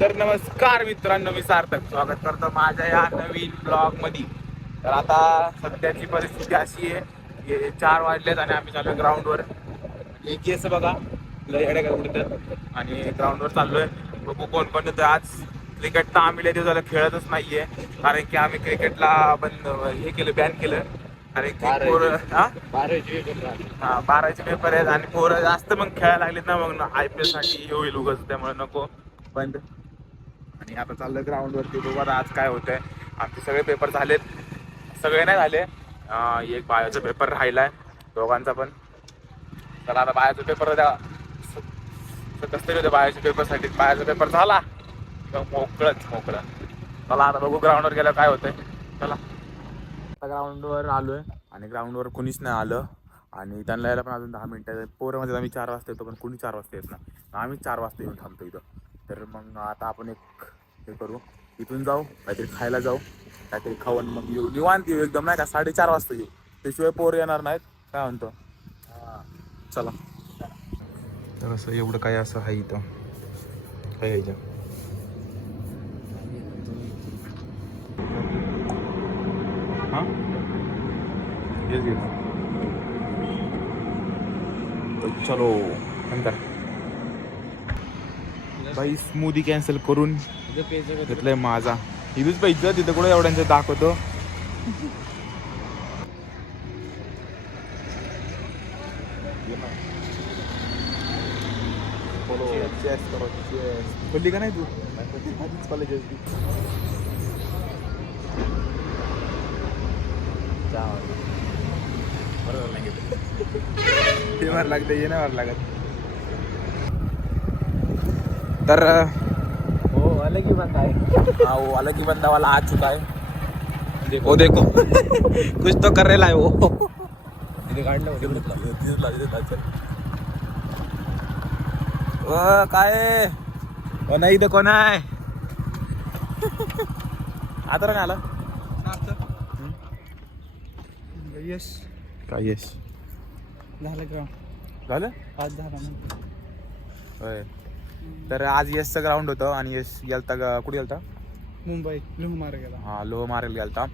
तर नमस्कार मित्रांनो, मी सार्थक स्वागत करतो माझ्या या नवीन ब्लॉग मध्ये. तर आता सध्याची परिस्थिती अशी आहे की 4 वाजलेत आणि आम्ही चाललोय ग्राउंडवर. एक केस बघा लय येडे कुठं आणि ग्राउंडवर चाललोय. बघू कोण कोण येतं. आज क्रिकेट तर आम्ही लय दिवस झालं खेळतच नाहीये, कारण की आम्ही क्रिकेटला बंद हे केलं, बॅन केलं. कारण की पोरं 12चे पेपर आहेत आणि पोरं जास्त मग खेळायला लागलेत ना, मग IPL साठी हे होईल उगाच, त्यामुळे नको बंद. आणि आता चाललं ग्राउंड वरती. बघा आज काय होतंय. आमचे सगळे पेपर झालेत, सगळे नाही झाले. एक बायोचा पेपर राहिलाय दोघांचा पण. चला आता बायोचा पेपर द्या, कसं तरी होतं बायोच्या पेपरसाठी. बायोचा पेपर झाला मोकळं. चला आता बघू ग्राउंडवर गेल्यावर काय होतंय. चला आता ग्राउंडवर आलोय आणि ग्राउंडवर कोणीच नाही आलं आणि त्यांना यायला पण अजून 10 मिनिटं. पोरं म्हणजे आम्ही 4 वाजता येतो पण कोणी 4 वाजता येत ना, आम्ही 4 वाजता येऊन थांबतो इथं. तर मग आता आपण एक हे करू, इथून जाऊ काहीतरी खायला जाऊ, काहीतरी खाऊन मग येऊ निवांत येऊ एकदम, नाही का 4:30 वाजता येऊ, त्याशिवाय पोरं येणार नाहीत. काय म्हणतो चला. तर असं एवढं काय असं आहे इथं काय यायचं. हां हेच घेतो. चलो नंतर बाई स्मूदी कॅन्सल करून घेतलंय माझा. इथूच पाहिजे तिथं कुठं एवढ्यांचं दाखवतो. खोलली का नाही तू कॉलेज हे मार लागते, ये नाही मार लागत. तर वो अलग ही बंदा है। हाँ वो अलग ही बंदा वाला आ चुका है. वो देखो कुछ तो कर रहा है वो. काय ओ नाही इथं कोण आहे. आता नाही आला यश काय. यश झालं ग्राउंड झालं आज झाला ना. होय. तर आज यशचं ग्राउंड होतं आणि यश गेलता कुठे गेलता. मुंबई लोह मार गेला. हा लोह मारेल गेलता.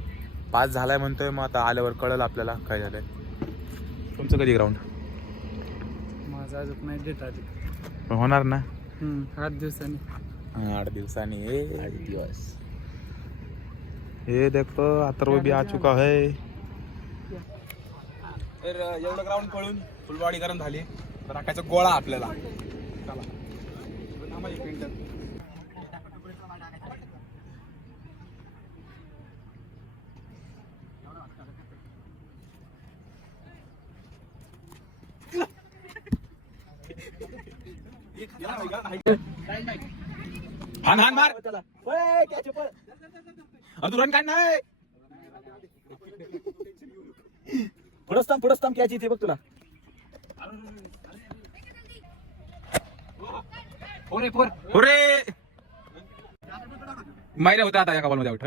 5 झालाय म्हणतोय, मग आता आल्यावर कळलं आपल्याला काय झालंय. तुमचं कधी ग्राउंड. माझा अजून नाही डेट आली. होणार ना 8 दिवसांनी. 8 दिवसांनी. 8 दिवस. हे देखो अथर्व भी आ चुका है. तर एवढं ग्राउंड पळून फुल बॉडी गरम झाली. तर टाकायचा गोळा आपल्याला. चला हान हान मार. तू रन काय नाही. पुढं थांब कॅच इथे बघ तुला. अरे माहिती होता आता एका बॉल मध्ये आउट.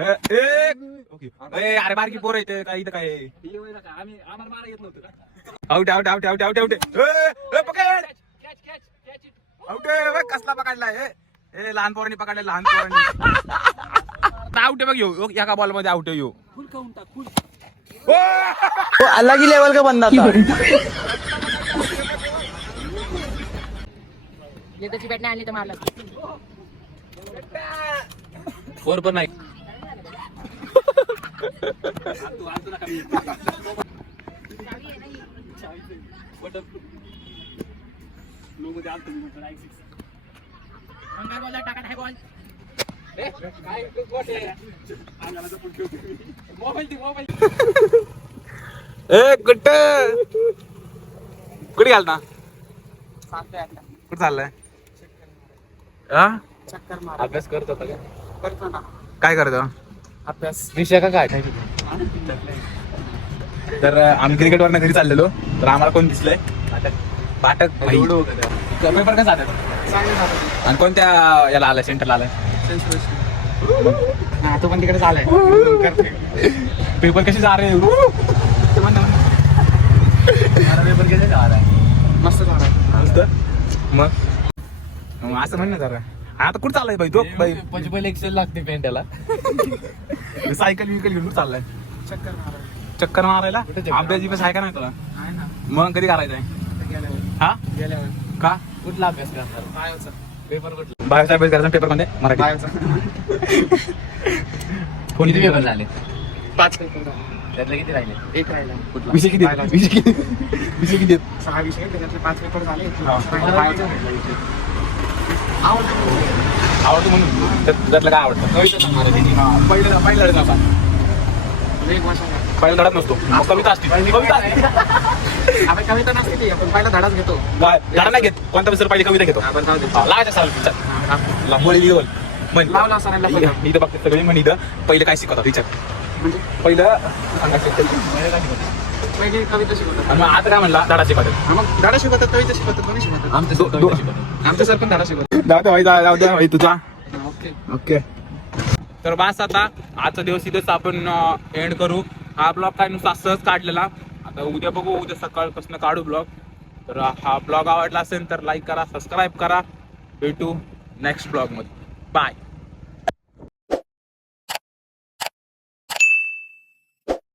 अरे बारकी पोर येते काय इथं काय. Out out out out out out. पकड आउट. कसला पकडलाय. लहान पोरांनी पकडलाय, लहान पोरांनी. आउट बघ येऊ एका बॉल मध्ये आउट येऊ. अलग ही लेवल का बंदा था. ये त्याची बॅट नाही आणली तर मारला. फोर पण नाही. कुठे घालता. कुठे चाललाय. अभ्यास करत होता का. करतो ना काय करतो अभ्यास विषय का काय. तर आम्ही क्रिकेट वरनं घरी चाललेलो. तर आम्हाला कोण दिसलंय. पाठक भाई. पेपर कसं आलं. आणि कोणत्या याला आलाय, सेंटरला आलाय. तो पण तिकडे आलाय. पेपर कसे जा रे. पेपर कसे जा रहा है. मस्त झाला. मग असं म्हण ना जरा. आता कुठं चाललाय बाई तो बाई पंचपल एक्सेल लागते पॅन्ट त्याला. सायकल विकल घेऊन कुठं चाललाय चक्कर मारायला. चक्कर मारायला कुठे चक्कर अभ्यास बिभ्यास आहे का नाही तुला आहे ना. मग कधी करायचंय गेल्यावर. हा गेल्यावर. का कुठला अभ्यास करणार? बायोचा. पेपर कुठला? बायोचा अभ्यास करायचा पेपर कोणते मराठी बायोचा. कोणी किती पेपर झाले? 5 पेपर झाले. त्यातले किती राहिले? 1 राहिला. विषय किती आहेत? विषय किती विषय किती आहेत? 6 विषय त्याच्यातले 5 पेपर झाले. हा. राहिला बायोचा राहिला विषय. आवडतं. आवडतं म्हणून त्यातलं काय आवडतं कविता सांगणार आहे त्याची. पहिला पहिला धडा नव्हता एक वर्षाचा. पहिला धडाच नसतो मग कविता असते कविता असते. आपण कविता नसते ती, आपण पहिला धडाच घेतो. काय? धडा नाही घेत कोणता विसर पहिली कविता घेतो आपण जाऊ दे. लागायचं साल बोल म्हण लावला सरांना पण. इथं बघते सगळी म्हण इथं पहिलं काय शिकवतात टीचर म्हणजे पहिलं सांगायचं पहिले कविता शिकवतात. आणि मग आता काय म्हणला धडा शिकवतात हा, मग धडा शिकवतात, कविता शिकवतात, दोन्ही शिकवतात. आमचं सर कविता शिकवतात. आमचं सर पण धडा शिकवतात. जाऊ द्या भाई तुझा हा, ओके. ओके तर बस आता आजचा दिवस इथेच आपण एंड करू. हा ब्लॉग काय नुसता सहज काढलेला. आता उद्या बघू उद्या सकाळपासून काढू ब्लॉग. तर हा ब्लॉग आवडला असेल तर लाईक करा सबस्क्राईब करा. भेटू नेक्स्ट ब्लॉग मध्ये बाय.